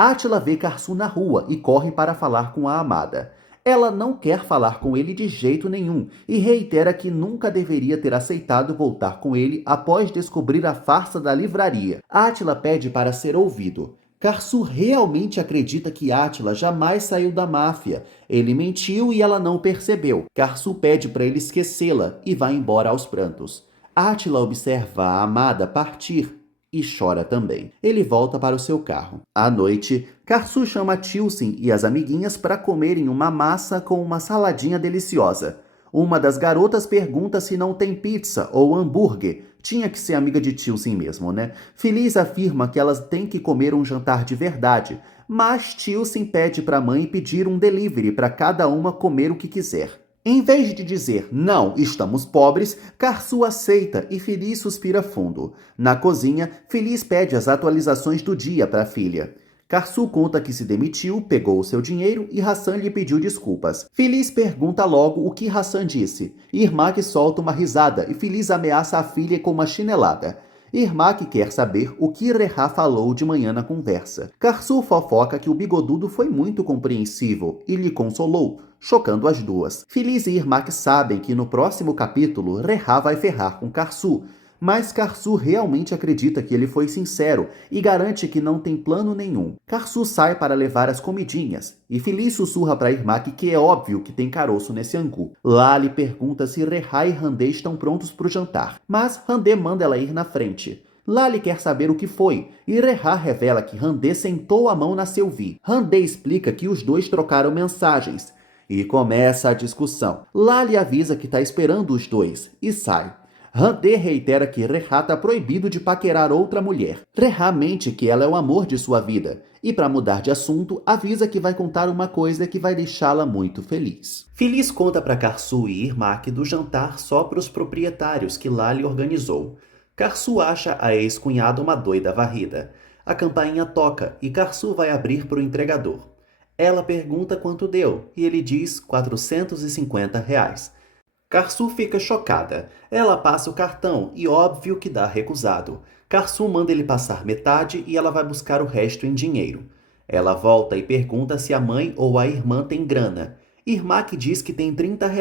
Átila vê Karsu na rua e corre para falar com a amada. Ela não quer falar com ele de jeito nenhum e reitera que nunca deveria ter aceitado voltar com ele após descobrir a farsa da livraria. Átila pede para ser ouvido. Karsu realmente acredita que Átila jamais saiu da máfia. Ele mentiu e ela não percebeu. Karsu pede para ele esquecê-la e vai embora aos prantos. Átila observa a amada partir e chora também. Ele volta para o seu carro. À noite, Karsu chama Tilsin e as amiguinhas para comerem uma massa com uma saladinha deliciosa. Uma das garotas pergunta se não tem pizza ou hambúrguer. Tinha que ser amiga de Tilsin mesmo, né? Feliz afirma que elas têm que comer um jantar de verdade, mas Tilsin pede para a mãe pedir um delivery para cada uma comer o que quiser. Em vez de dizer, não, estamos pobres, Karsu aceita e Feliz suspira fundo. Na cozinha, Feliz pede as atualizações do dia para a filha. Karsu conta que se demitiu, pegou o seu dinheiro e Hassan lhe pediu desculpas. Feliz pergunta logo o que Hassan disse. Irmak solta uma risada e Feliz ameaça a filha com uma chinelada. Irmak quer saber o que Reha falou de manhã na conversa. Karsu fofoca que o bigodudo foi muito compreensivo e lhe consolou, chocando as duas. Feliz e Irmak sabem que no próximo capítulo Reha vai ferrar com Karsu, mas Karsu realmente acredita que ele foi sincero e garante que não tem plano nenhum. Karsu sai para levar as comidinhas e Feliz sussurra para Irmak que é óbvio que tem caroço nesse angu. Lali pergunta se Reha e Handê estão prontos para o jantar, mas Handê manda ela ir na frente. Lali quer saber o que foi, e Reha revela que Handê sentou a mão na Sylvie. Handê explica que os dois trocaram mensagens, e começa a discussão. Lali avisa que está esperando os dois, e sai. Handê reitera que Reha está proibido de paquerar outra mulher. Reha mente que ela é o amor de sua vida, e para mudar de assunto, avisa que vai contar uma coisa que vai deixá-la muito feliz. Feliz conta para Karsu e Irmak do jantar só para os proprietários que Lali organizou. Karsu acha a ex-cunhada uma doida varrida. A campainha toca e Karsu vai abrir para o entregador. Ela pergunta quanto deu e ele diz R$ 450. Karsu fica chocada. Ela passa o cartão e óbvio que dá recusado. Karsu manda ele passar metade e ela vai buscar o resto em dinheiro. Ela volta e pergunta se a mãe ou a irmã tem grana. Irmak diz que tem R$ 30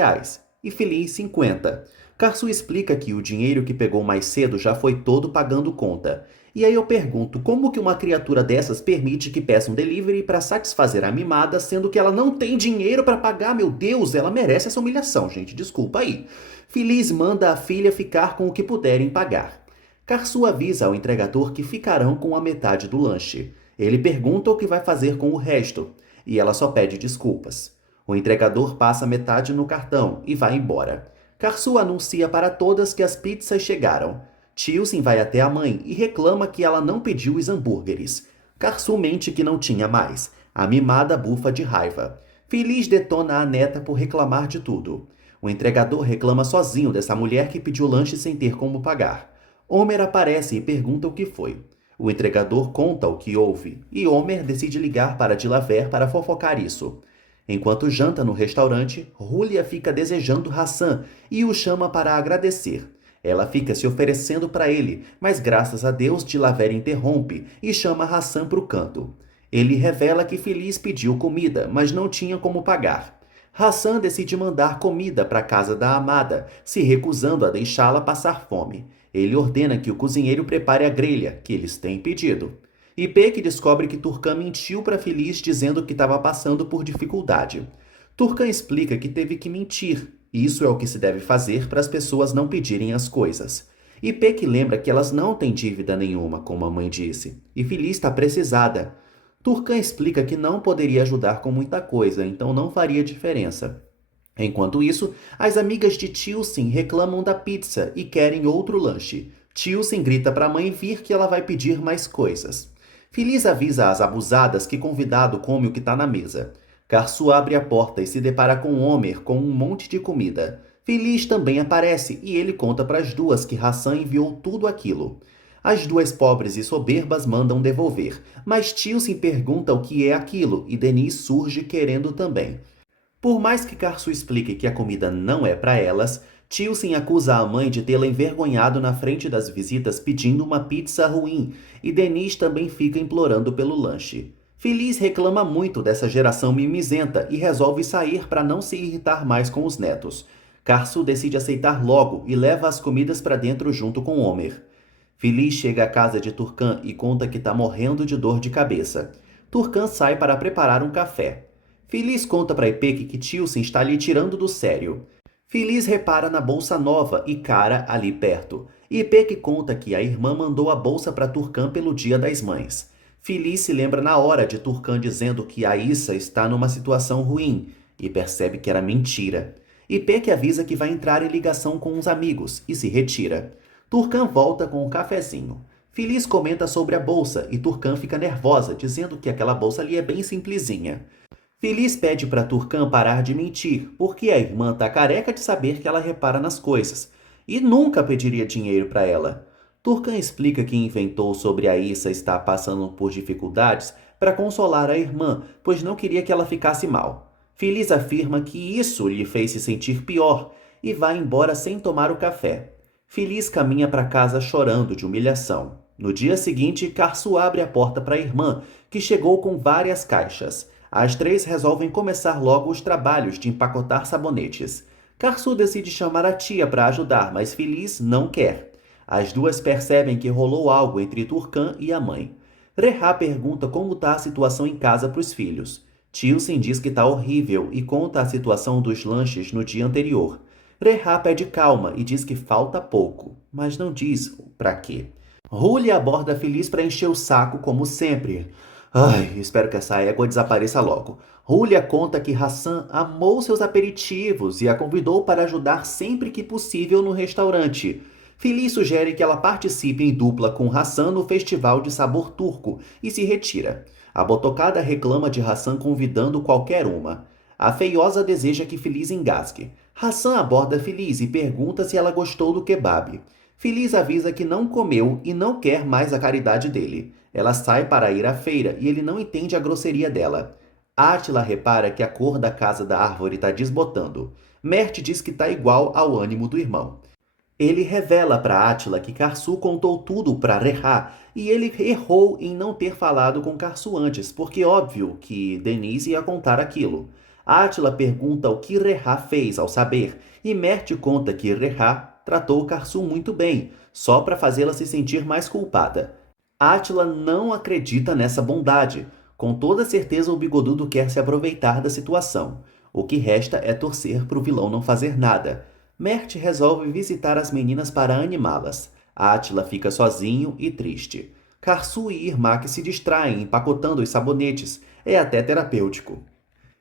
e Feliz 50. Karsu explica que o dinheiro que pegou mais cedo já foi todo pagando conta. E aí eu pergunto, como que uma criatura dessas permite que peça um delivery para satisfazer a mimada, sendo que ela não tem dinheiro para pagar? Meu Deus, ela merece essa humilhação, gente, desculpa aí. Feliz manda a filha ficar com o que puderem pagar. Karsu avisa ao entregador que ficarão com a metade do lanche. Ele pergunta o que vai fazer com o resto, e ela só pede desculpas. O entregador passa metade no cartão e vai embora. Karsu anuncia para todas que as pizzas chegaram. Tilsin vai até a mãe e reclama que ela não pediu os hambúrgueres. Karsu mente que não tinha mais. A mimada bufa de raiva. Feliz detona a neta por reclamar de tudo. O entregador reclama sozinho dessa mulher que pediu lanche sem ter como pagar. Homer aparece e pergunta o que foi. O entregador conta o que houve e Homer decide ligar para Dilaver para fofocar isso. Enquanto janta no restaurante, Julia fica desejando Hassan e o chama para agradecer. Ela fica se oferecendo para ele, mas graças a Deus Dilaver interrompe e chama Hassan para o canto. Ele revela que Feliz pediu comida, mas não tinha como pagar. Hassan decide mandar comida para a casa da amada, se recusando a deixá-la passar fome. Ele ordena que o cozinheiro prepare a grelha, que eles têm pedido. Ipek descobre que Turcan mentiu para Feliz dizendo que estava passando por dificuldade. Turcan explica que teve que mentir. Isso é o que se deve fazer para as pessoas não pedirem as coisas. Ipek lembra que elas não têm dívida nenhuma, como a mãe disse, e Feliz está precisada. Turcan explica que não poderia ajudar com muita coisa, então não faria diferença. Enquanto isso, as amigas de Tilsin reclamam da pizza e querem outro lanche. Tilsin grita para a mãe vir que ela vai pedir mais coisas. Feliz avisa as abusadas que convidado come o que está na mesa. Karsu abre a porta e se depara com Homer com um monte de comida. Feliz também aparece e ele conta para as duas que Hassan enviou tudo aquilo. As duas pobres e soberbas mandam devolver, mas Tilsin pergunta o que é aquilo e Denise surge querendo também. Por mais que Karsu explique que a comida não é para elas, Tilsin acusa a mãe de tê-la envergonhado na frente das visitas pedindo uma pizza ruim, e Denise também fica implorando pelo lanche. Feliz reclama muito dessa geração mimizenta e resolve sair para não se irritar mais com os netos. Karsu decide aceitar logo e leva as comidas para dentro junto com Homer. Feliz chega à casa de Turcan e conta que está morrendo de dor de cabeça. Turcan sai para preparar um café. Feliz conta para Ipek que Tilson está lhe tirando do sério. Feliz repara na bolsa nova e cara ali perto. Ipek conta que a irmã mandou a bolsa para Turcan pelo Dia das Mães. Feliz se lembra na hora de Turcan dizendo que a Issa está numa situação ruim e percebe que era mentira. Ipek avisa que vai entrar em ligação com uns amigos e se retira. Turcan volta com um cafezinho. Feliz comenta sobre a bolsa e Turcan fica nervosa, dizendo que aquela bolsa ali é bem simplesinha. Feliz pede para Turcan parar de mentir, porque a irmã tá careca de saber que ela repara nas coisas, e nunca pediria dinheiro para ela. Turcan explica que inventou sobre a Issa estar passando por dificuldades para consolar a irmã, pois não queria que ela ficasse mal. Feliz afirma que isso lhe fez se sentir pior e vai embora sem tomar o café. Feliz caminha para casa chorando de humilhação. No dia seguinte, Karsu abre a porta para a irmã, que chegou com várias caixas. As três resolvem começar logo os trabalhos de empacotar sabonetes. Karsu decide chamar a tia para ajudar, mas Feliz não quer. As duas percebem que rolou algo entre Turcan e a mãe. Reha pergunta como está a situação em casa para os filhos. Tilson diz que está horrível e conta a situação dos lanches no dia anterior. Reha pede calma e diz que falta pouco, mas não diz para quê. Hulli aborda Feliz para encher o saco como sempre. Ai, espero que essa égua desapareça logo. Julia conta que Hassan amou seus aperitivos e a convidou para ajudar sempre que possível no restaurante. Feliz sugere que ela participe em dupla com Hassan no Festival de Sabor Turco e se retira. A botocada reclama de Hassan convidando qualquer uma. A feiosa deseja que Feliz engasgue. Hassan aborda Feliz e pergunta se ela gostou do kebab. Feliz avisa que não comeu e não quer mais a caridade dele. Ela sai para ir à feira e ele não entende a grosseria dela. Átila repara que a cor da casa da árvore está desbotando. Mert diz que está igual ao ânimo do irmão. Ele revela para Átila que Karsu contou tudo para Reha e ele errou em não ter falado com Karsu antes, porque óbvio que Denise ia contar aquilo. Átila pergunta o que Reha fez ao saber e Mert conta que Reha tratou Karsu muito bem, só para fazê-la se sentir mais culpada. Átila não acredita nessa bondade. Com toda certeza o bigodudo quer se aproveitar da situação. O que resta é torcer para o vilão não fazer nada. Mert resolve visitar as meninas para animá-las. Átila fica sozinho e triste. Karsu e Irmak se distraem empacotando os sabonetes. É até terapêutico.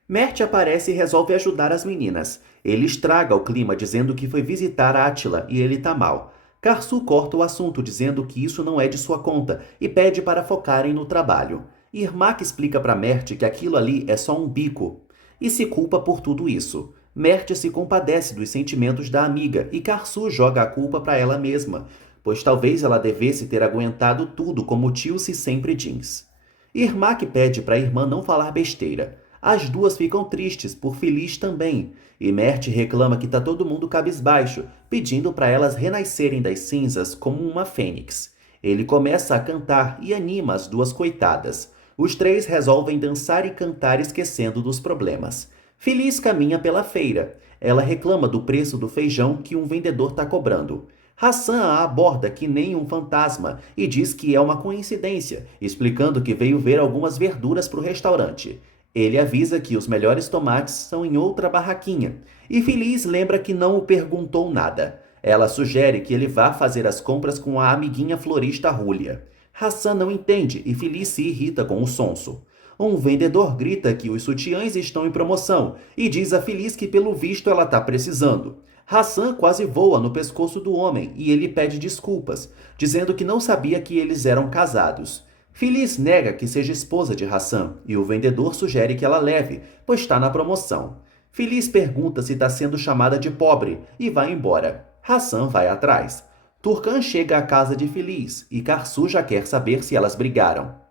Mert aparece e resolve ajudar as meninas. Ele estraga o clima dizendo que foi visitar Átila e ele tá mal. Karsu corta o assunto dizendo que isso não é de sua conta e pede para focarem no trabalho. Irmak explica para Mert que aquilo ali é só um bico e se culpa por tudo isso. Mert se compadece dos sentimentos da amiga e Karsu joga a culpa para ela mesma, pois talvez ela devesse ter aguentado tudo como Tilce sempre diz. Irmak pede para a irmã não falar besteira. As duas ficam tristes por Feliz também, e Mert reclama que tá todo mundo cabisbaixo, pedindo para elas renascerem das cinzas como uma fênix. Ele começa a cantar e anima as duas coitadas. Os três resolvem dançar e cantar esquecendo dos problemas. Feliz caminha pela feira. Ela reclama do preço do feijão que um vendedor está cobrando. Hassan a aborda que nem um fantasma e diz que é uma coincidência, explicando que veio ver algumas verduras para o restaurante. Ele avisa que os melhores tomates são em outra barraquinha, e Feliz lembra que não o perguntou nada. Ela sugere que ele vá fazer as compras com a amiguinha florista Julia. Hassan não entende e Feliz se irrita com o sonso. Um vendedor grita que os sutiãs estão em promoção e diz a Feliz que pelo visto ela está precisando. Hassan quase voa no pescoço do homem e ele pede desculpas, dizendo que não sabia que eles eram casados. Feliz nega que seja esposa de Hassan e o vendedor sugere que ela leve, pois está na promoção. Feliz pergunta se está sendo chamada de pobre e vai embora. Hassan vai atrás. Turcan chega à casa de Feliz e Karsu já quer saber se elas brigaram.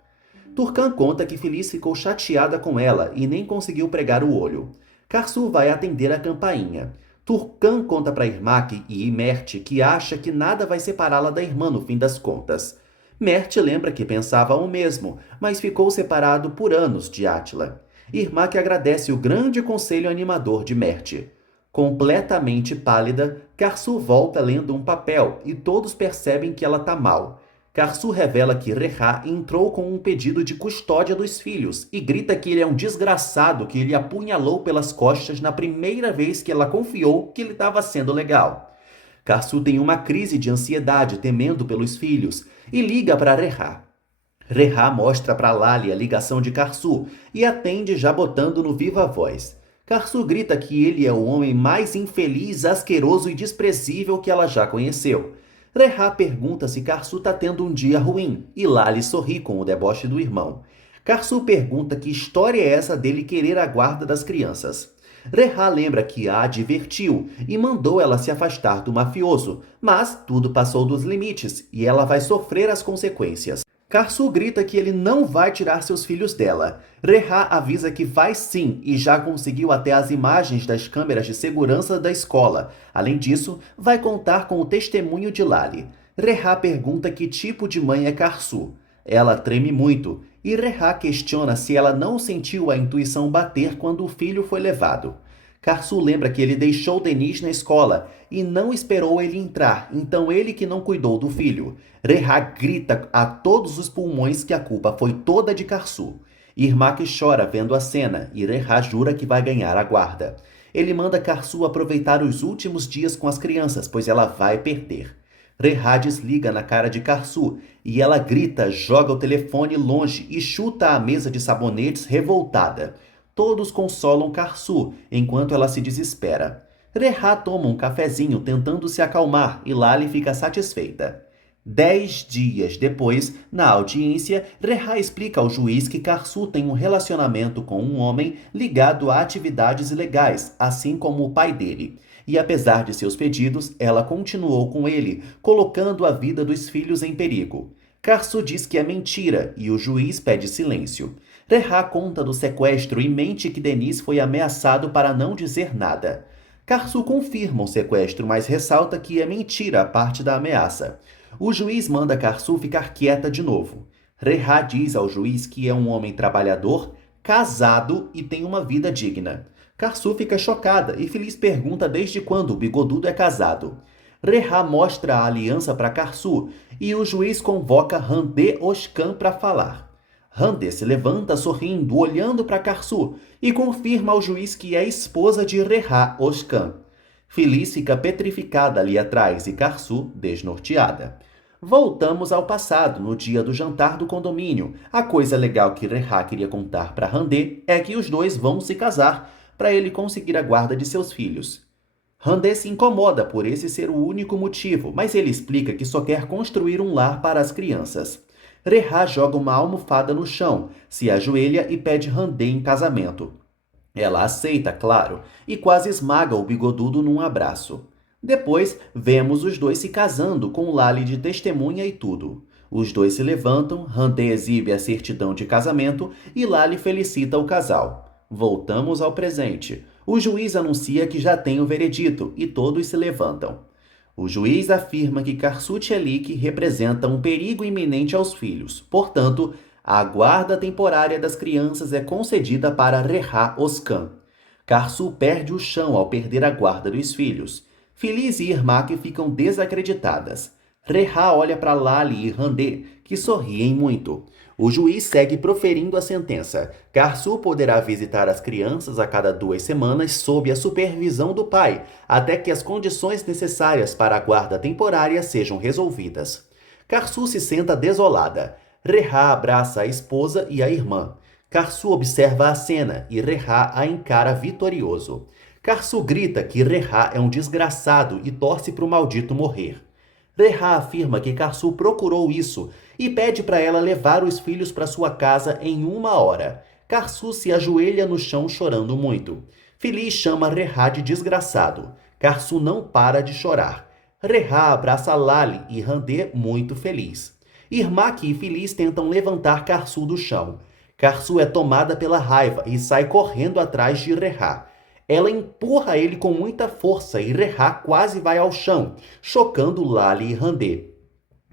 Turcan conta que Feliz ficou chateada com ela e nem conseguiu pregar o olho. Karsu vai atender a campainha. Turcan conta para Irmak e Mert que acha que nada vai separá-la da irmã no fim das contas. Mert lembra que pensava o mesmo, mas ficou separado por anos de Átila. Irmak agradece o grande conselho animador de Mert. Completamente pálida, Karsu volta lendo um papel e todos percebem que ela tá mal. Karsu revela que Rehá entrou com um pedido de custódia dos filhos e grita que ele é um desgraçado que ele apunhalou pelas costas na primeira vez que ela confiou que ele estava sendo legal. Karsu tem uma crise de ansiedade temendo pelos filhos e liga para Rehá. Rehá mostra para Lali a ligação de Karsu e atende já botando no viva voz. Karsu grita que ele é o homem mais infeliz, asqueroso e desprezível que ela já conheceu. Rehá pergunta se Karsu está tendo um dia ruim e Lali sorri com o deboche do irmão. Karsu pergunta que história é essa dele querer a guarda das crianças. Rehá lembra que a advertiu e mandou ela se afastar do mafioso, mas tudo passou dos limites e ela vai sofrer as consequências. Karsu grita que ele não vai tirar seus filhos dela. Rehá avisa que vai sim e já conseguiu até as imagens das câmeras de segurança da escola. Além disso, vai contar com o testemunho de Lali. Rehá pergunta que tipo de mãe é Karsu. Ela treme muito e Rehá questiona se ela não sentiu a intuição bater quando o filho foi levado. Karsu lembra que ele deixou Denis na escola e não esperou ele entrar, então ele que não cuidou do filho. Rehá grita a todos os pulmões que a culpa foi toda de Karsu. Irmak chora vendo a cena e Rehá jura que vai ganhar a guarda. Ele manda Karsu aproveitar os últimos dias com as crianças, pois ela vai perder. Rehá desliga na cara de Karsu e ela grita, joga o telefone longe e chuta a mesa de sabonetes revoltada. Todos consolam Karsu, enquanto ela se desespera. Rehá toma um cafezinho tentando se acalmar e Lali fica satisfeita. 10 dias depois, na audiência, Rehá explica ao juiz que Karsu tem um relacionamento com um homem ligado a atividades ilegais, assim como o pai dele. E apesar de seus pedidos, ela continuou com ele, colocando a vida dos filhos em perigo. Karsu diz que é mentira e o juiz pede silêncio. Rehá conta do sequestro e mente que Denis foi ameaçado para não dizer nada. Karsu confirma o sequestro, mas ressalta que é mentira a parte da ameaça. O juiz manda Karsu ficar quieta de novo. Rehá diz ao juiz que é um homem trabalhador, casado e tem uma vida digna. Karsu fica chocada e Feliz pergunta desde quando o bigodudo é casado. Rehá mostra a aliança para Karsu e o juiz convoca Handé Oscan para falar. Handé se levanta sorrindo, olhando para Karsu e confirma ao juiz que é esposa de Rehá Oscan. Feliz fica petrificada ali atrás e Karsu desnorteada. Voltamos ao passado, no dia do jantar do condomínio. A coisa legal que Rehá queria contar para Handé é que os dois vão se casar para ele conseguir a guarda de seus filhos. Handé se incomoda por esse ser o único motivo, mas ele explica que só quer construir um lar para as crianças. Rehá joga uma almofada no chão, se ajoelha e pede Handé em casamento. Ela aceita, claro, e quase esmaga o bigodudo num abraço. Depois, vemos os dois se casando com Lali de testemunha e tudo. Os dois se levantam, Handé exibe a certidão de casamento e Lali felicita o casal. Voltamos ao presente. O juiz anuncia que já tem o veredito e todos se levantam. O juiz afirma que Karsu Çelik representa um perigo iminente aos filhos. Portanto, a guarda temporária das crianças é concedida para Rehá Oscan. Karsu perde o chão ao perder a guarda dos filhos. Feliz e Irmak ficam desacreditadas. Rehá olha para Lali e Handé, que sorriem muito. O juiz segue proferindo a sentença. Karsu poderá visitar as crianças a cada 2 semanas sob a supervisão do pai, até que as condições necessárias para a guarda temporária sejam resolvidas. Karsu se senta desolada. Rehá abraça a esposa e a irmã. Karsu observa a cena e Rehá a encara vitorioso. Karsu grita que Rehá é um desgraçado e torce para o maldito morrer. Rehá afirma que Karsu procurou isso e pede para ela levar os filhos para sua casa em 1 hora. Karsu se ajoelha no chão chorando muito. Feliz chama Rehá de desgraçado. Karsu não para de chorar. Rehá abraça Lali e Handé muito feliz. Irmak e Feliz tentam levantar Karsu do chão. Karsu é tomada pela raiva e sai correndo atrás de Rehá. Ela empurra ele com muita força e Rehá quase vai ao chão, chocando Lali e Handé.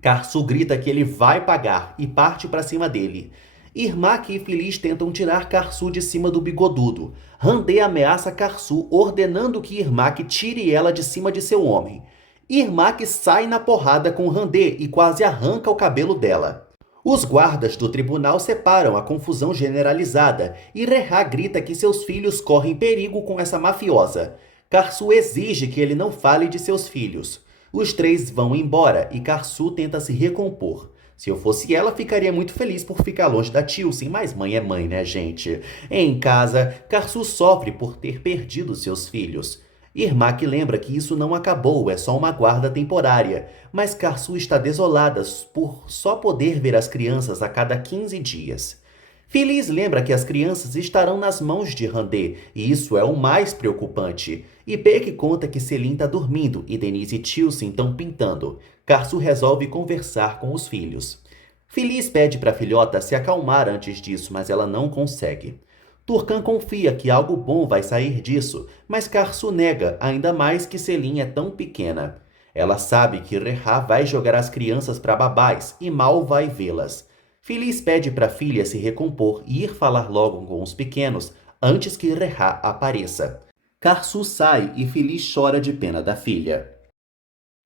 Karsu grita que ele vai pagar e parte para cima dele. Irmak e Feliz tentam tirar Karsu de cima do bigodudo. Randê ameaça Karsu, ordenando que Irmak tire ela de cima de seu homem. Irmak sai na porrada com Randê e quase arranca o cabelo dela. Os guardas do tribunal separam a confusão generalizada e Rehá grita que seus filhos correm perigo com essa mafiosa. Karsu exige que ele não fale de seus filhos. Os três vão embora e Karsu tenta se recompor. Se eu fosse ela, ficaria muito feliz por ficar longe da Tilsin, mas mãe é mãe, né, gente? Em casa, Karsu sofre por ter perdido seus filhos. Irmak lembra que isso não acabou, é só uma guarda temporária, mas Karsu está desolada por só poder ver as crianças a cada 15 dias. Feliz lembra que as crianças estarão nas mãos de Randê, e isso é o mais preocupante. E Beck conta que Selim está dormindo e Denise e Tilsin estão pintando. Karsu resolve conversar com os filhos. Feliz pede para a filhota se acalmar antes disso, mas ela não consegue. Turcan confia que algo bom vai sair disso, mas Karsu nega, ainda mais que Selim é tão pequena. Ela sabe que Rehá vai jogar as crianças para babás e mal vai vê-las. Feliz pede para a filha se recompor e ir falar logo com os pequenos antes que Rehá apareça. Karsu sai e Feliz chora de pena da filha.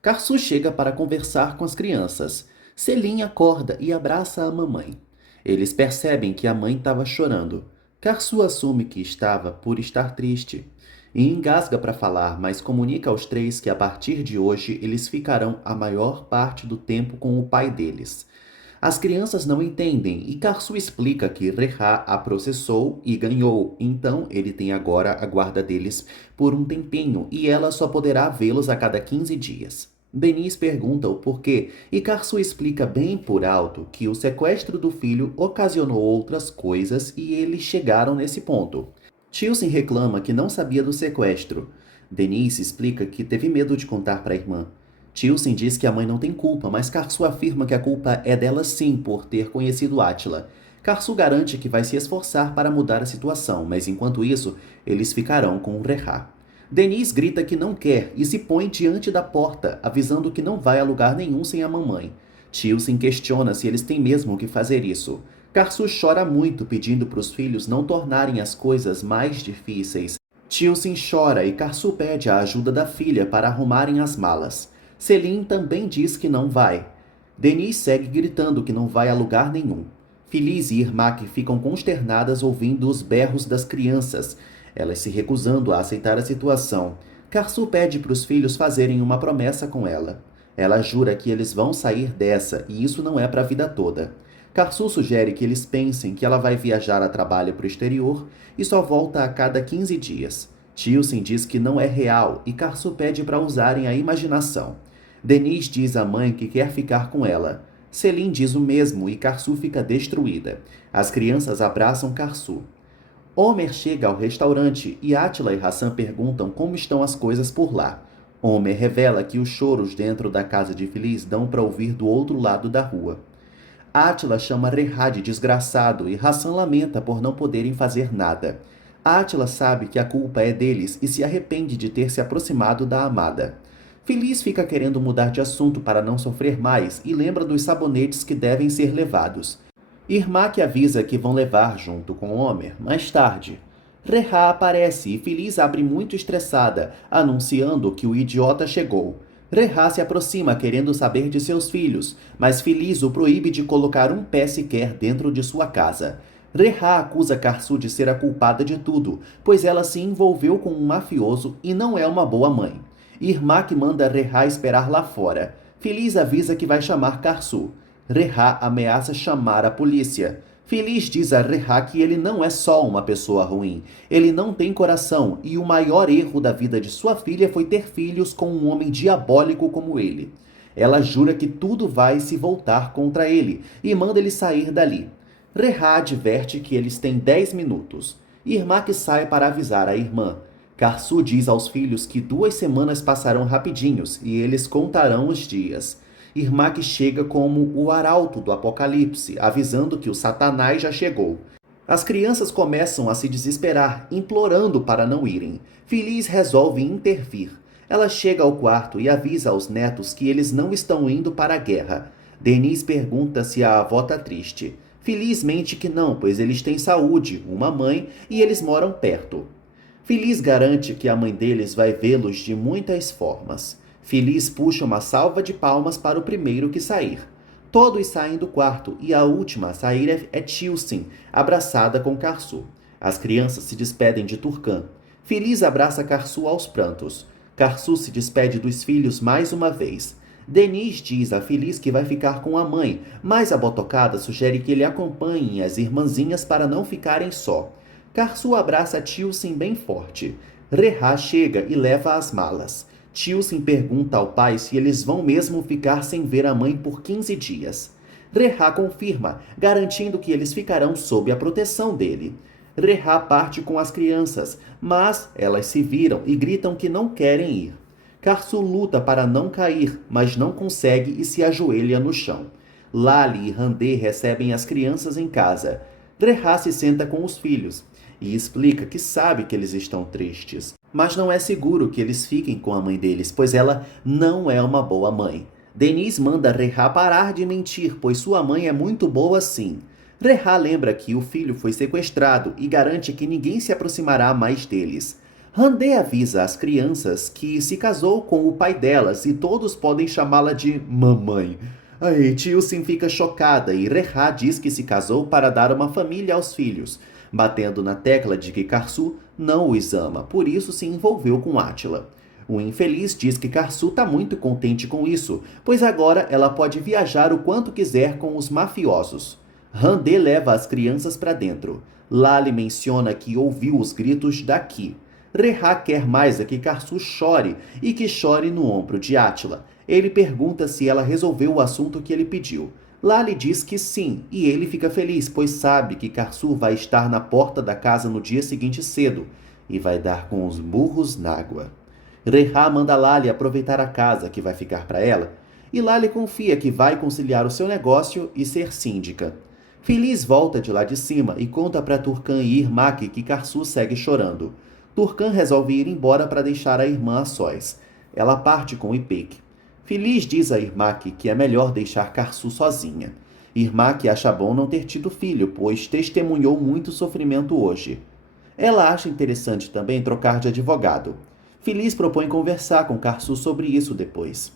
Karsu chega para conversar com as crianças. Selim acorda e abraça a mamãe. Eles percebem que a mãe estava chorando. Karsu assume que estava por estar triste e engasga para falar, mas comunica aos três que a partir de hoje eles ficarão a maior parte do tempo com o pai deles. As crianças não entendem e Karsu explica que Rehá a processou e ganhou, então ele tem agora a guarda deles por um tempinho e ela só poderá vê-los a cada 15 dias. Denise pergunta o porquê e Karsu explica bem por alto que o sequestro do filho ocasionou outras coisas e eles chegaram nesse ponto. Tilsin reclama que não sabia do sequestro. Denise explica que teve medo de contar para a irmã. Tilsin diz que a mãe não tem culpa, mas Karsu afirma que a culpa é dela sim por ter conhecido Átila. Karsu garante que vai se esforçar para mudar a situação, mas enquanto isso, eles ficarão com Rehá. Denise grita que não quer e se põe diante da porta, avisando que não vai a lugar nenhum sem a mamãe. Tilsin questiona se eles têm mesmo que fazer isso. Karsu chora muito, pedindo para os filhos não tornarem as coisas mais difíceis. Tilsin chora e Karsu pede a ajuda da filha para arrumarem as malas. Selim também diz que não vai. Denise segue gritando que não vai a lugar nenhum. Feliz e Irmak ficam consternadas ouvindo os berros das crianças, elas se recusando a aceitar a situação. Karsu pede para os filhos fazerem uma promessa com ela. Ela jura que eles vão sair dessa e isso não é para a vida toda. Karsu sugere que eles pensem que ela vai viajar a trabalho para o exterior e só volta a cada 15 dias. Tilsin diz que não é real e Karsu pede para usarem a imaginação. Denise diz à mãe que quer ficar com ela. Selim diz o mesmo e Karsu fica destruída. As crianças abraçam Karsu. Homer chega ao restaurante e Átila e Hassan perguntam como estão as coisas por lá. Homer revela que os choros dentro da casa de Feliz dão para ouvir do outro lado da rua. Átila chama Rehá de desgraçado e Hassan lamenta por não poderem fazer nada. Átila sabe que a culpa é deles e se arrepende de ter se aproximado da amada. Feliz fica querendo mudar de assunto para não sofrer mais e lembra dos sabonetes que devem ser levados. Irmak avisa que vão levar junto com Homer mais tarde. Rehá aparece e Feliz abre muito estressada, anunciando que o idiota chegou. Rehá se aproxima querendo saber de seus filhos, mas Feliz o proíbe de colocar um pé sequer dentro de sua casa. Rehá acusa Karsu de ser a culpada de tudo, pois ela se envolveu com um mafioso e não é uma boa mãe. Irmak manda Rehá esperar lá fora. Feliz avisa que vai chamar Karsu. Rehá ameaça chamar a polícia. Feliz diz a Rehá que ele não é só uma pessoa ruim. Ele não tem coração e o maior erro da vida de sua filha foi ter filhos com um homem diabólico como ele. Ela jura que tudo vai se voltar contra ele e manda ele sair dali. Rehá adverte que eles têm 10 minutos. Irmak sai para avisar a irmã. Karsu diz aos filhos que 2 semanas passarão rapidinhos e eles contarão os dias. Irmak chega como o arauto do apocalipse, avisando que o Satanás já chegou. As crianças começam a se desesperar, implorando para não irem. Feliz resolve intervir. Ela chega ao quarto e avisa aos netos que eles não estão indo para a guerra. Denise pergunta se a avó tá triste. Feliz mente que não, pois eles têm saúde, uma mãe e eles moram perto. Feliz garante que a mãe deles vai vê-los de muitas formas. Feliz puxa uma salva de palmas para o primeiro que sair. Todos saem do quarto e a última a sair é Tilsin, abraçada com Karsu. As crianças se despedem de Turcan. Feliz abraça Karsu aos prantos. Karsu se despede dos filhos mais uma vez. Denise diz a Feliz que vai ficar com a mãe, mas a Botocada sugere que ele acompanhe as irmãzinhas para não ficarem só. Karsu abraça Tilsin bem forte. Rehá chega e leva as malas. Tilsin pergunta ao pai se eles vão mesmo ficar sem ver a mãe por 15 dias. Rehá confirma, garantindo que eles ficarão sob a proteção dele. Rehá parte com as crianças, mas elas se viram e gritam que não querem ir. Karsu luta para não cair, mas não consegue e se ajoelha no chão. Lali e Randê recebem as crianças em casa. Rehá se senta com os filhos e explica que sabe que eles estão tristes, mas não é seguro que eles fiquem com a mãe deles, pois ela não é uma boa mãe. Denise manda Rehá parar de mentir, pois sua mãe é muito boa sim. Rehá lembra que o filho foi sequestrado e garante que ninguém se aproximará mais deles. Randê avisa as crianças que se casou com o pai delas e todos podem chamá-la de mamãe. Aí Tilsin fica chocada e Rehá diz que se casou para dar uma família aos filhos, batendo na tecla de que Karsu não os ama, por isso se envolveu com Átila. O infeliz diz que Karsu está muito contente com isso, pois agora ela pode viajar o quanto quiser com os mafiosos. Randê leva as crianças para dentro. Lali menciona que ouviu os gritos daqui. Rehá quer mais é que Karsu chore e que chore no ombro de Átila. Ele pergunta se ela resolveu o assunto que ele pediu. Lali diz que sim, e ele fica feliz, pois sabe que Karsu vai estar na porta da casa no dia seguinte cedo e vai dar com os burros n'água. Rehá manda Lali aproveitar a casa que vai ficar para ela, e Lali confia que vai conciliar o seu negócio e ser síndica. Feliz volta de lá de cima e conta para Turcan e Irmak que Karsu segue chorando. Turcan resolve ir embora para deixar a irmã a sós. Ela parte com Ipek. Feliz diz a Irmak que é melhor deixar Karsu sozinha. Irmak acha bom não ter tido filho, pois testemunhou muito sofrimento hoje. Ela acha interessante também trocar de advogado. Feliz propõe conversar com Karsu sobre isso depois.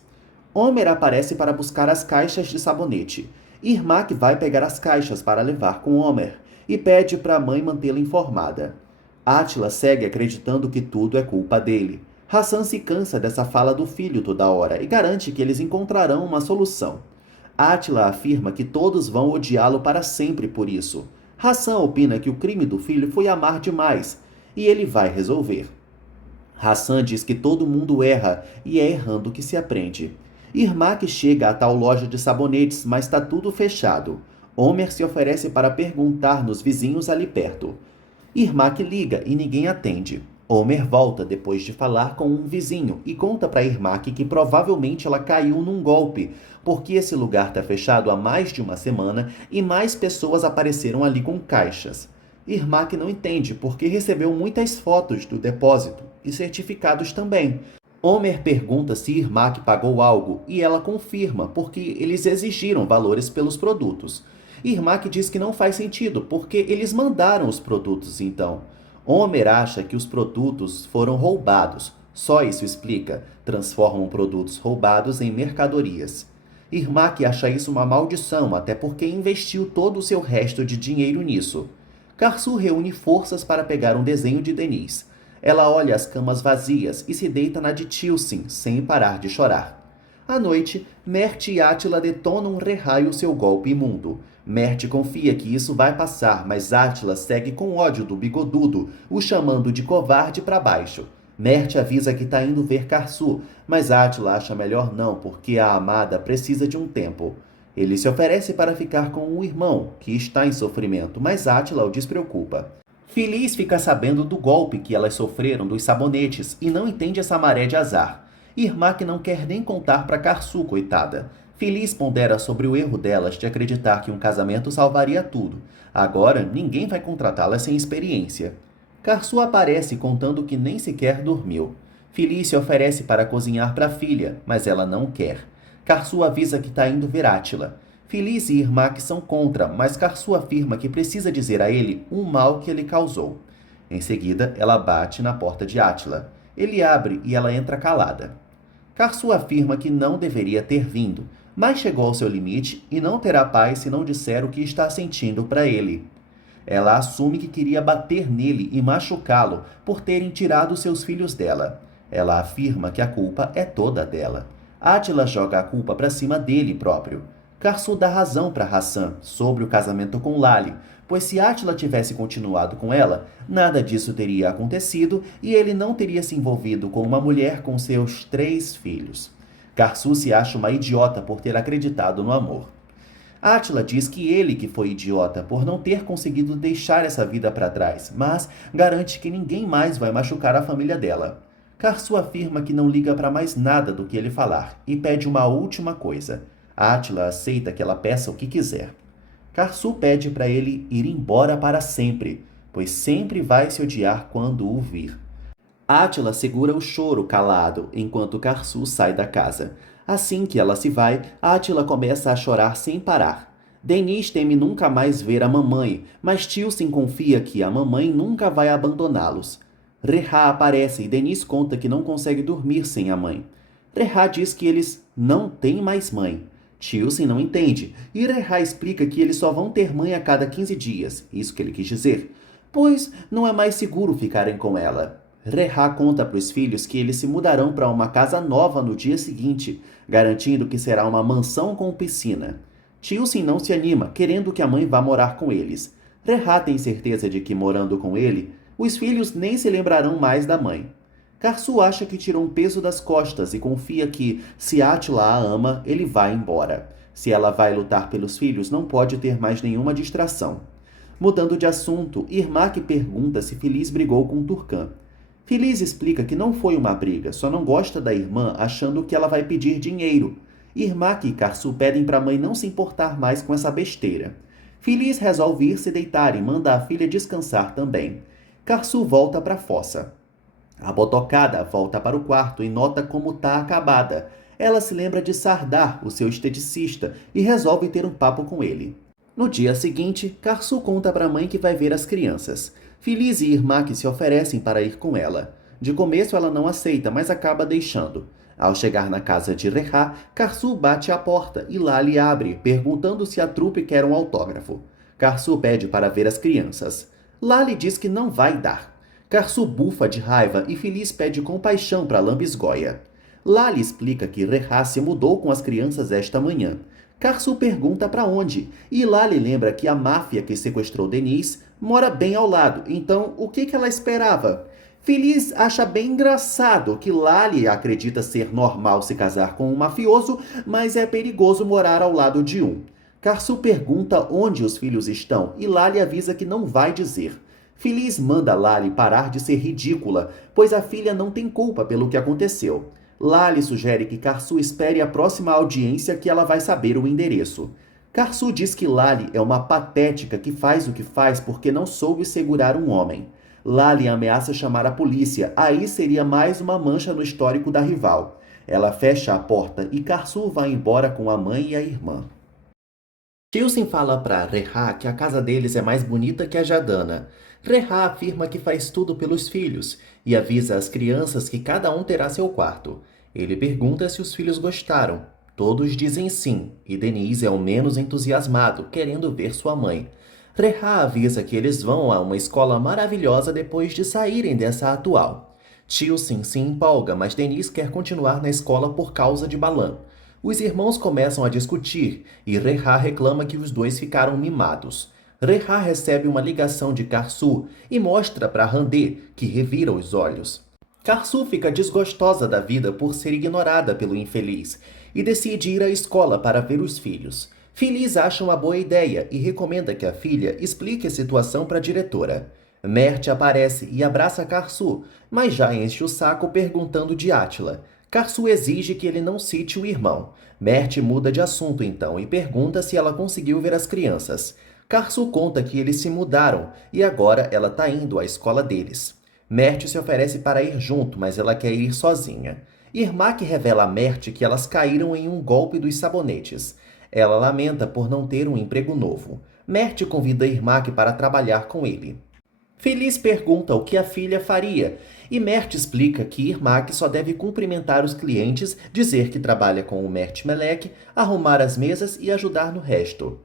Homer aparece para buscar as caixas de sabonete. Irmak vai pegar as caixas para levar com Homer e pede para a mãe mantê-la informada. Átila segue acreditando que tudo é culpa dele. Hassan se cansa dessa fala do filho toda hora e garante que eles encontrarão uma solução. Átila afirma que todos vão odiá-lo para sempre por isso. Hassan opina que o crime do filho foi amar demais e ele vai resolver. Hassan diz que todo mundo erra e é errando que se aprende. Irmak chega à tal loja de sabonetes, mas está tudo fechado. Homer se oferece para perguntar nos vizinhos ali perto. Irmak liga e ninguém atende. Homer volta depois de falar com um vizinho e conta para Irmak que provavelmente ela caiu num golpe, porque esse lugar está fechado há mais de uma semana e mais pessoas apareceram ali com caixas. Irmak não entende porque recebeu muitas fotos do depósito e certificados também. Homer pergunta se Irmak pagou algo e ela confirma porque eles exigiram valores pelos produtos. Irmak diz que não faz sentido, porque eles mandaram os produtos então. Homer acha que os produtos foram roubados. Só isso explica. Transformam produtos roubados em mercadorias. Irmak acha isso uma maldição, até porque investiu todo o seu resto de dinheiro nisso. Karsu reúne forças para pegar um desenho de Denise. Ela olha as camas vazias e se deita na de Tilsin, sem parar de chorar. À noite, Mert e Átila detonam Rehá e o seu golpe imundo. Mert confia que isso vai passar, mas Átila segue com ódio do bigodudo, o chamando de covarde para baixo. Mert avisa que está indo ver Karsu, mas Átila acha melhor não, porque a amada precisa de um tempo. Ele se oferece para ficar com o irmão, que está em sofrimento, mas Átila o despreocupa. Feliz fica sabendo do golpe que elas sofreram dos sabonetes e não entende essa maré de azar. Irmak não quer nem contar para Karsu, coitada. Feliz pondera sobre o erro delas de acreditar que um casamento salvaria tudo. Agora, ninguém vai contratá-la sem experiência. Karsu aparece contando que nem sequer dormiu. Feliz se oferece para cozinhar para a filha, mas ela não quer. Karsu avisa que está indo ver Átila. Feliz e Irmak são contra, mas Karsu afirma que precisa dizer a ele o mal que ele causou. Em seguida, ela bate na porta de Átila. Ele abre e ela entra calada. Karsu afirma que não deveria ter vindo, mas chegou ao seu limite e não terá paz se não disser o que está sentindo para ele. Ela assume que queria bater nele e machucá-lo por terem tirado seus filhos dela. Ela afirma que a culpa é toda dela. Átila joga a culpa para cima dele próprio. Karsu dá razão para Hassan sobre o casamento com Lali, pois se Átila tivesse continuado com ela, nada disso teria acontecido e ele não teria se envolvido com uma mulher com seus 3 filhos. Karsu se acha uma idiota por ter acreditado no amor. Átila diz que ele que foi idiota por não ter conseguido deixar essa vida para trás, mas garante que ninguém mais vai machucar a família dela. Karsu afirma que não liga para mais nada do que ele falar e pede uma última coisa. Átila aceita que ela peça o que quiser. Karsu pede para ele ir embora para sempre, pois sempre vai se odiar quando o vir. Átila segura o choro calado enquanto Karsu sai da casa. Assim que ela se vai, Átila começa a chorar sem parar. Deniz teme nunca mais ver a mamãe, mas Tilsin confia que a mamãe nunca vai abandoná-los. Reha aparece e Deniz conta que não consegue dormir sem a mãe. Reha diz que eles não têm mais mãe. Tilsin não entende, e Reha explica que eles só vão ter mãe a cada 15 dias, isso que ele quis dizer, pois não é mais seguro ficarem com ela. Reha conta para os filhos que eles se mudarão para uma casa nova no dia seguinte, garantindo que será uma mansão com piscina. Tilsin não se anima, querendo que a mãe vá morar com eles. Reha tem certeza de que, morando com ele, os filhos nem se lembrarão mais da mãe. Karsu acha que tirou um peso das costas e confia que, se Átila a ama, ele vai embora. Se ela vai lutar pelos filhos, não pode ter mais nenhuma distração. Mudando de assunto, Irmak pergunta se Feliz brigou com Turcan. Feliz explica que não foi uma briga, só não gosta da irmã achando que ela vai pedir dinheiro. Irmak e Karsu pedem para a mãe não se importar mais com essa besteira. Feliz resolve ir se deitar e manda a filha descansar também. Karsu volta para a fossa. A botocada volta para o quarto e nota como tá acabada. Ela se lembra de Sardar, o seu esteticista, e resolve ter um papo com ele. No dia seguinte, Karsu conta para a mãe que vai ver as crianças. Feliz e Irmak se oferecem para ir com ela. De começo ela não aceita, mas acaba deixando. Ao chegar na casa de Reha, Karsu bate à porta e Lali abre, perguntando se a trupe quer um autógrafo. Karsu pede para ver as crianças. Lali diz que não vai dar. Karsu bufa de raiva e Feliz pede compaixão para Lambisgoia. Lali explica que Reha se mudou com as crianças esta manhã. Karsu pergunta para onde, e Lali lembra que a máfia que sequestrou Deniz mora bem ao lado, então o que ela esperava? Feliz acha bem engraçado que Lali acredita ser normal se casar com um mafioso, mas é perigoso morar ao lado de um. Karsu pergunta onde os filhos estão e Lali avisa que não vai dizer. Feliz manda Lali parar de ser ridícula, pois a filha não tem culpa pelo que aconteceu. Lali sugere que Karsu espere a próxima audiência que ela vai saber o endereço. Karsu diz que Lali é uma patética que faz o que faz porque não soube segurar um homem. Lali ameaça chamar a polícia, aí seria mais uma mancha no histórico da rival. Ela fecha a porta e Karsu vai embora com a mãe e a irmã. Tilsin fala para Reha que a casa deles é mais bonita que a Jadana. Reha afirma que faz tudo pelos filhos e avisa as crianças que cada um terá seu quarto. Ele pergunta se os filhos gostaram. Todos dizem sim, e Deniz é o menos entusiasmado, querendo ver sua mãe. Reha avisa que eles vão a uma escola maravilhosa depois de saírem dessa atual. Tilsin se empolga, mas Deniz quer continuar na escola por causa de Balan. Os irmãos começam a discutir e Reha reclama que os dois ficaram mimados. Reha recebe uma ligação de Karsu e mostra para Randê, que revira os olhos. Karsu fica desgostosa da vida por ser ignorada pelo infeliz e decide ir à escola para ver os filhos. Feliz acha uma boa ideia e recomenda que a filha explique a situação para a diretora. Mert aparece e abraça Karsu, mas já enche o saco perguntando de Átila. Karsu exige que ele não cite o irmão. Mert muda de assunto então e pergunta se ela conseguiu ver as crianças. Karsu conta que eles se mudaram e agora ela está indo à escola deles. Mert se oferece para ir junto, mas ela quer ir sozinha. Irmak revela a Mert que elas caíram em um golpe dos sabonetes. Ela lamenta por não ter um emprego novo. Mert convida Irmak para trabalhar com ele. Feliz pergunta o que a filha faria, e Mert explica que Irmak só deve cumprimentar os clientes, dizer que trabalha com o Mert Melek, arrumar as mesas e ajudar no resto.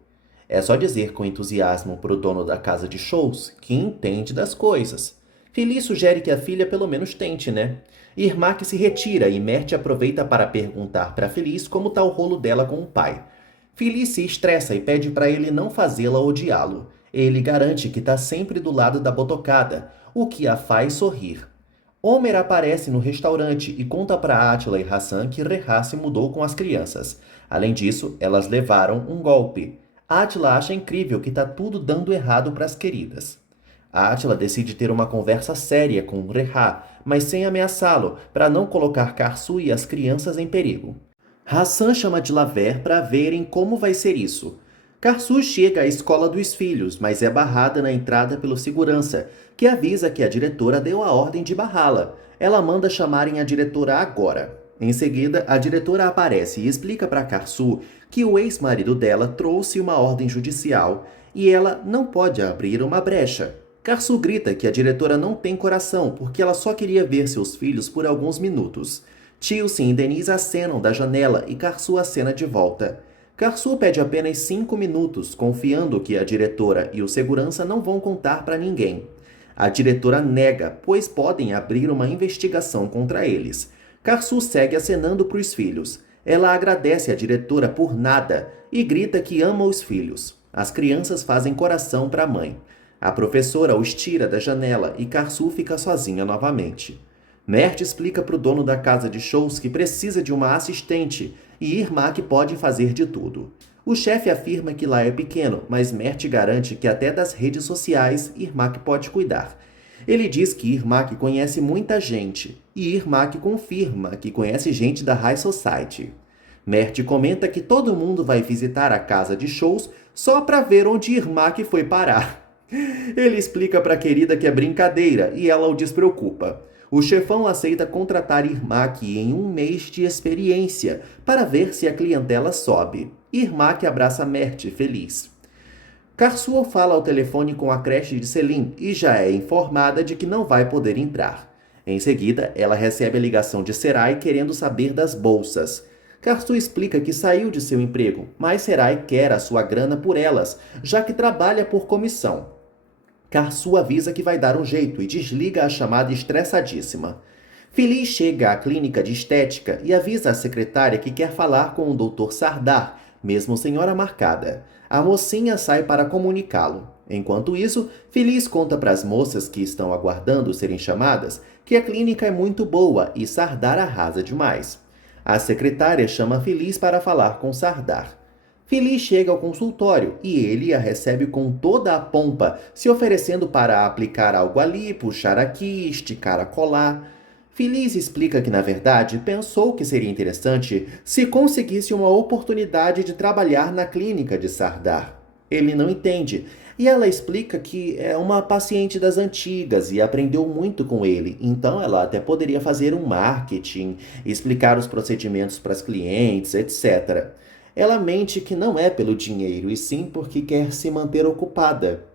É só dizer com entusiasmo para o dono da casa de shows que entende das coisas. Feliz sugere que a filha pelo menos tente, né? Irmak se retira e Mert aproveita para perguntar para Feliz como tá o rolo dela com o pai. Feliz se estressa e pede para ele não fazê-la odiá-lo. Ele garante que está sempre do lado da botocada, o que a faz sorrir. Homer aparece no restaurante e conta para Átila e Hassan que Rehá se mudou com as crianças. Além disso, elas levaram um golpe. Átila acha incrível que está tudo dando errado para as queridas. Átila decide ter uma conversa séria com Rehá, mas sem ameaçá-lo, para não colocar Karsu e as crianças em perigo. Hassan chama de Laver para verem como vai ser isso. Karsu chega à escola dos filhos, mas é barrada na entrada pelo segurança, que avisa que a diretora deu a ordem de barrá-la. Ela manda chamarem a diretora agora. Em seguida, a diretora aparece e explica para Karsu que o ex-marido dela trouxe uma ordem judicial e ela não pode abrir uma brecha. Karsu grita que a diretora não tem coração porque ela só queria ver seus filhos por alguns minutos. Tilsin e Denise acenam da janela e Karsu acena de volta. Karsu pede apenas 5 minutos, confiando que a diretora e o segurança não vão contar para ninguém. A diretora nega, pois podem abrir uma investigação contra eles. Karsu segue acenando para os filhos. Ela agradece a diretora por nada e grita que ama os filhos. As crianças fazem coração para a mãe. A professora os tira da janela e Karsu fica sozinha novamente. Mert explica para o dono da casa de shows que precisa de uma assistente e Irmak pode fazer de tudo. O chefe afirma que lá é pequeno, mas Mert garante que até das redes sociais Irmak pode cuidar. Ele diz que Irmak conhece muita gente e Irmak confirma que conhece gente da High Society. Mert comenta que todo mundo vai visitar a casa de shows só para ver onde Irmak foi parar. Ele explica para a querida que é brincadeira e ela o despreocupa. O chefão aceita contratar Irmak em 1 mês de experiência para ver se a clientela sobe. Irmak abraça Mert feliz. Karsu fala ao telefone com a creche de Selim e já é informada de que não vai poder entrar. Em seguida, ela recebe a ligação de Serai querendo saber das bolsas. Karsu explica que saiu de seu emprego, mas Serai quer a sua grana por elas, já que trabalha por comissão. Karsu avisa que vai dar um jeito e desliga a chamada estressadíssima. Feliz chega à clínica de estética e avisa a secretária que quer falar com o Dr. Sardar, mesmo sem hora marcada. A mocinha sai para comunicá-lo. Enquanto isso, Feliz conta para as moças que estão aguardando serem chamadas que a clínica é muito boa e Sardar arrasa demais. A secretária chama Feliz para falar com Sardar. Feliz chega ao consultório e ele a recebe com toda a pompa, se oferecendo para aplicar algo ali, puxar aqui, esticar a colar. Feliz explica que, na verdade, pensou que seria interessante se conseguisse uma oportunidade de trabalhar na clínica de Sardar. Ele não entende, e ela explica que é uma paciente das antigas e aprendeu muito com ele, então ela até poderia fazer um marketing, explicar os procedimentos para as clientes, etc. Ela mente que não é pelo dinheiro, e sim porque quer se manter ocupada.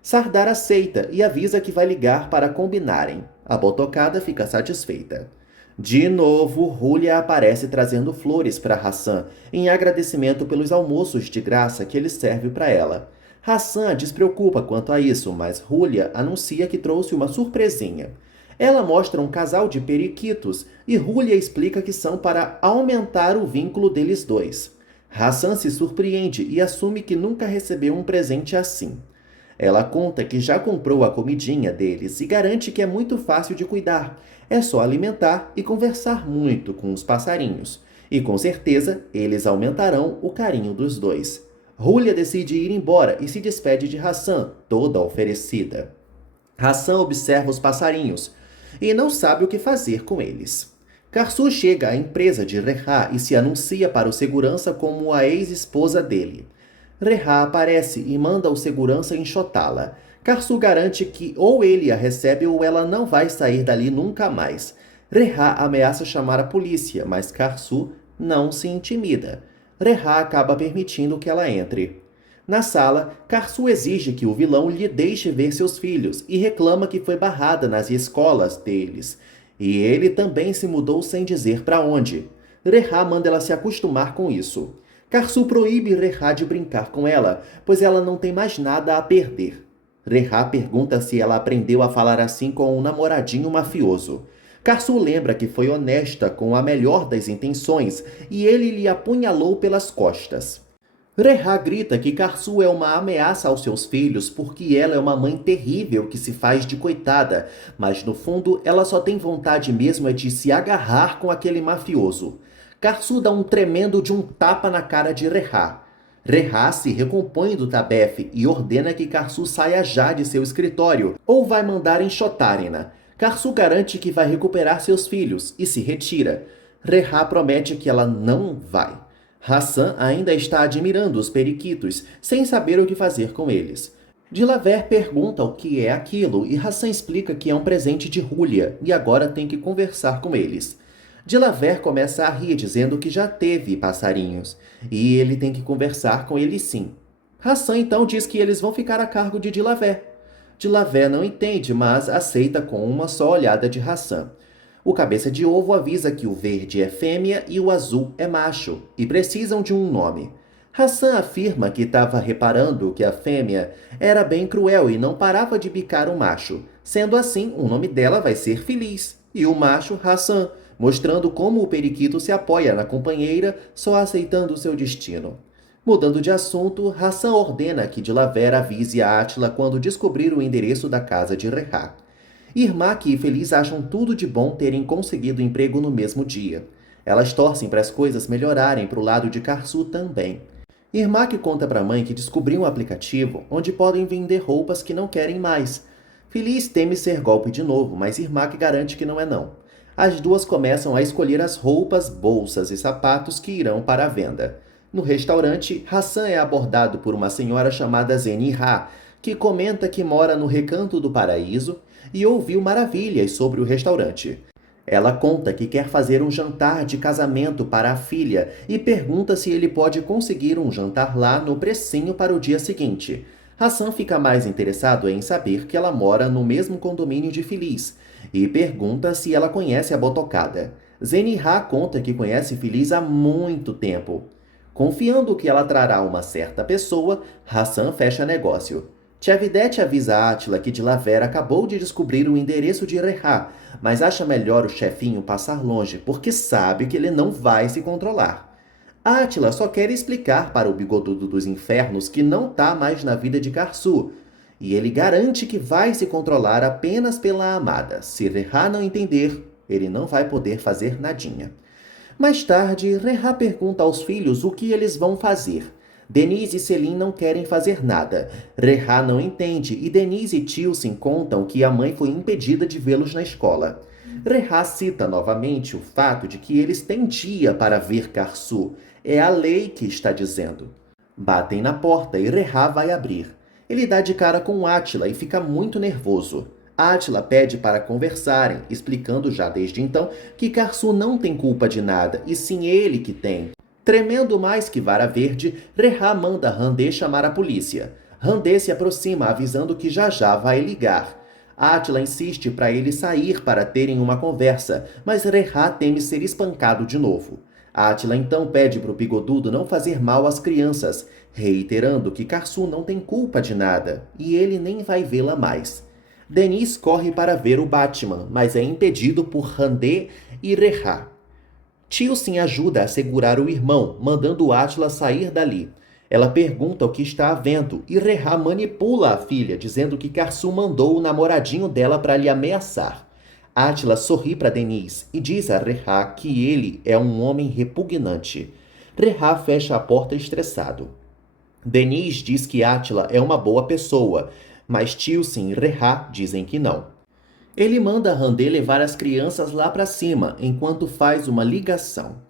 Sardar aceita e avisa que vai ligar para combinarem. A botocada fica satisfeita. De novo, Julia aparece trazendo flores para Hassan, em agradecimento pelos almoços de graça que ele serve para ela. Hassan a despreocupa quanto a isso, mas Julia anuncia que trouxe uma surpresinha. Ela mostra um casal de periquitos e Julia explica que são para aumentar o vínculo deles dois. Hassan se surpreende e assume que nunca recebeu um presente assim. Ela conta que já comprou a comidinha deles e garante que é muito fácil de cuidar. É só alimentar e conversar muito com os passarinhos. E com certeza eles aumentarão o carinho dos dois. Julia decide ir embora e se despede de Hassan, toda oferecida. Hassan observa os passarinhos e não sabe o que fazer com eles. Karsu chega à empresa de Rehá e se anuncia para o segurança como a ex-esposa dele. Rehá aparece e manda o segurança enxotá-la. Karsu garante que ou ele a recebe ou ela não vai sair dali nunca mais. Rehá ameaça chamar a polícia, mas Karsu não se intimida. Rehá acaba permitindo que ela entre. Na sala, Karsu exige que o vilão lhe deixe ver seus filhos e reclama que foi barrada nas escolas deles. E ele também se mudou sem dizer para onde. Rehá manda ela se acostumar com isso. Karsu proíbe Rehá de brincar com ela, pois ela não tem mais nada a perder. Rehá pergunta se ela aprendeu a falar assim com um namoradinho mafioso. Karsu lembra que foi honesta com a melhor das intenções e ele lhe apunhalou pelas costas. Rehá grita que Karsu é uma ameaça aos seus filhos porque ela é uma mãe terrível que se faz de coitada, mas no fundo ela só tem vontade mesmo é de se agarrar com aquele mafioso. Karsu dá um tremendo de um tapa na cara de Rehá. Rehá se recompõe do tabefe e ordena que Karsu saia já de seu escritório ou vai mandar enxotarem-na. Karsu garante que vai recuperar seus filhos e se retira. Rehá promete que ela não vai. Hassan ainda está admirando os periquitos, sem saber o que fazer com eles. Dilaver pergunta o que é aquilo e Hassan explica que é um presente de Julia e agora tem que conversar com eles. Dilaver começa a rir dizendo que já teve passarinhos e ele tem que conversar com eles sim. Hassan então diz que eles vão ficar a cargo de Dilaver. Dilaver não entende, mas aceita com uma só olhada de Hassan. O cabeça de ovo avisa que o verde é fêmea e o azul é macho, e precisam de um nome. Hassan afirma que estava reparando que a fêmea era bem cruel e não parava de bicar o macho. Sendo assim, o nome dela vai ser Feliz, e o macho Hassan, mostrando como o periquito se apoia na companheira, só aceitando seu destino. Mudando de assunto, Hassan ordena que Dilaver avise a Átila quando descobrir o endereço da casa de Rehá. Irmak e Feliz acham tudo de bom terem conseguido emprego no mesmo dia. Elas torcem para as coisas melhorarem para o lado de Karsu também. Irmak conta para a mãe que descobriu um aplicativo onde podem vender roupas que não querem mais. Feliz teme ser golpe de novo, mas Irmak garante que não é não. As duas começam a escolher as roupas, bolsas e sapatos que irão para a venda. No restaurante, Hassan é abordado por uma senhora chamada Zenihá, que comenta que mora no Recanto do Paraíso e ouviu maravilhas sobre o restaurante. Ela conta que quer fazer um jantar de casamento para a filha e pergunta se ele pode conseguir um jantar lá no precinho para o dia seguinte. Hassan fica mais interessado em saber que ela mora no mesmo condomínio de Feliz e pergunta se ela conhece a Botocada. Zenihá conta que conhece Feliz há muito tempo. Confiando que ela trará uma certa pessoa, Hassan fecha negócio. Tchevidete avisa Átila que Dilaver acabou de descobrir o endereço de Rehá, mas acha melhor o chefinho passar longe, porque sabe que ele não vai se controlar. Átila só quer explicar para o bigodudo dos infernos que não tá mais na vida de Karsu, e ele garante que vai se controlar apenas pela amada. Se Rehá não entender, ele não vai poder fazer nadinha. Mais tarde, Rehá pergunta aos filhos o que eles vão fazer. Denise e Selim não querem fazer nada. Rehá não entende e Denise e Tilsin contam que a mãe foi impedida de vê-los na escola. Rehá cita novamente o fato de que eles têm dia para ver Karsu. É a lei que está dizendo. Batem na porta e Rehá vai abrir. Ele dá de cara com Átila e fica muito nervoso. Átila pede para conversarem, explicando já desde então que Karsu não tem culpa de nada, e sim ele que tem. Tremendo mais que vara verde, Rehá manda Randê chamar a polícia. Randê se aproxima, avisando que já vai ligar. Átila insiste para ele sair para terem uma conversa, mas Rehá teme ser espancado de novo. Átila então pede para o bigodudo não fazer mal às crianças, reiterando que Karsu não tem culpa de nada, e ele nem vai vê-la mais. Denise corre para ver o Batman, mas é impedido por Randê e Rehá. Tilsin ajuda a segurar o irmão, mandando Átila sair dali. Ela pergunta o que está havendo e Rehá manipula a filha, dizendo que Karsu mandou o namoradinho dela para lhe ameaçar. Átila sorri para Denise e diz a Rehá que ele é um homem repugnante. Rehá fecha a porta estressado. Denise diz que Átila é uma boa pessoa, mas Tilsin e Rehá dizem que não. Ele manda Randê levar as crianças lá para cima, enquanto faz uma ligação.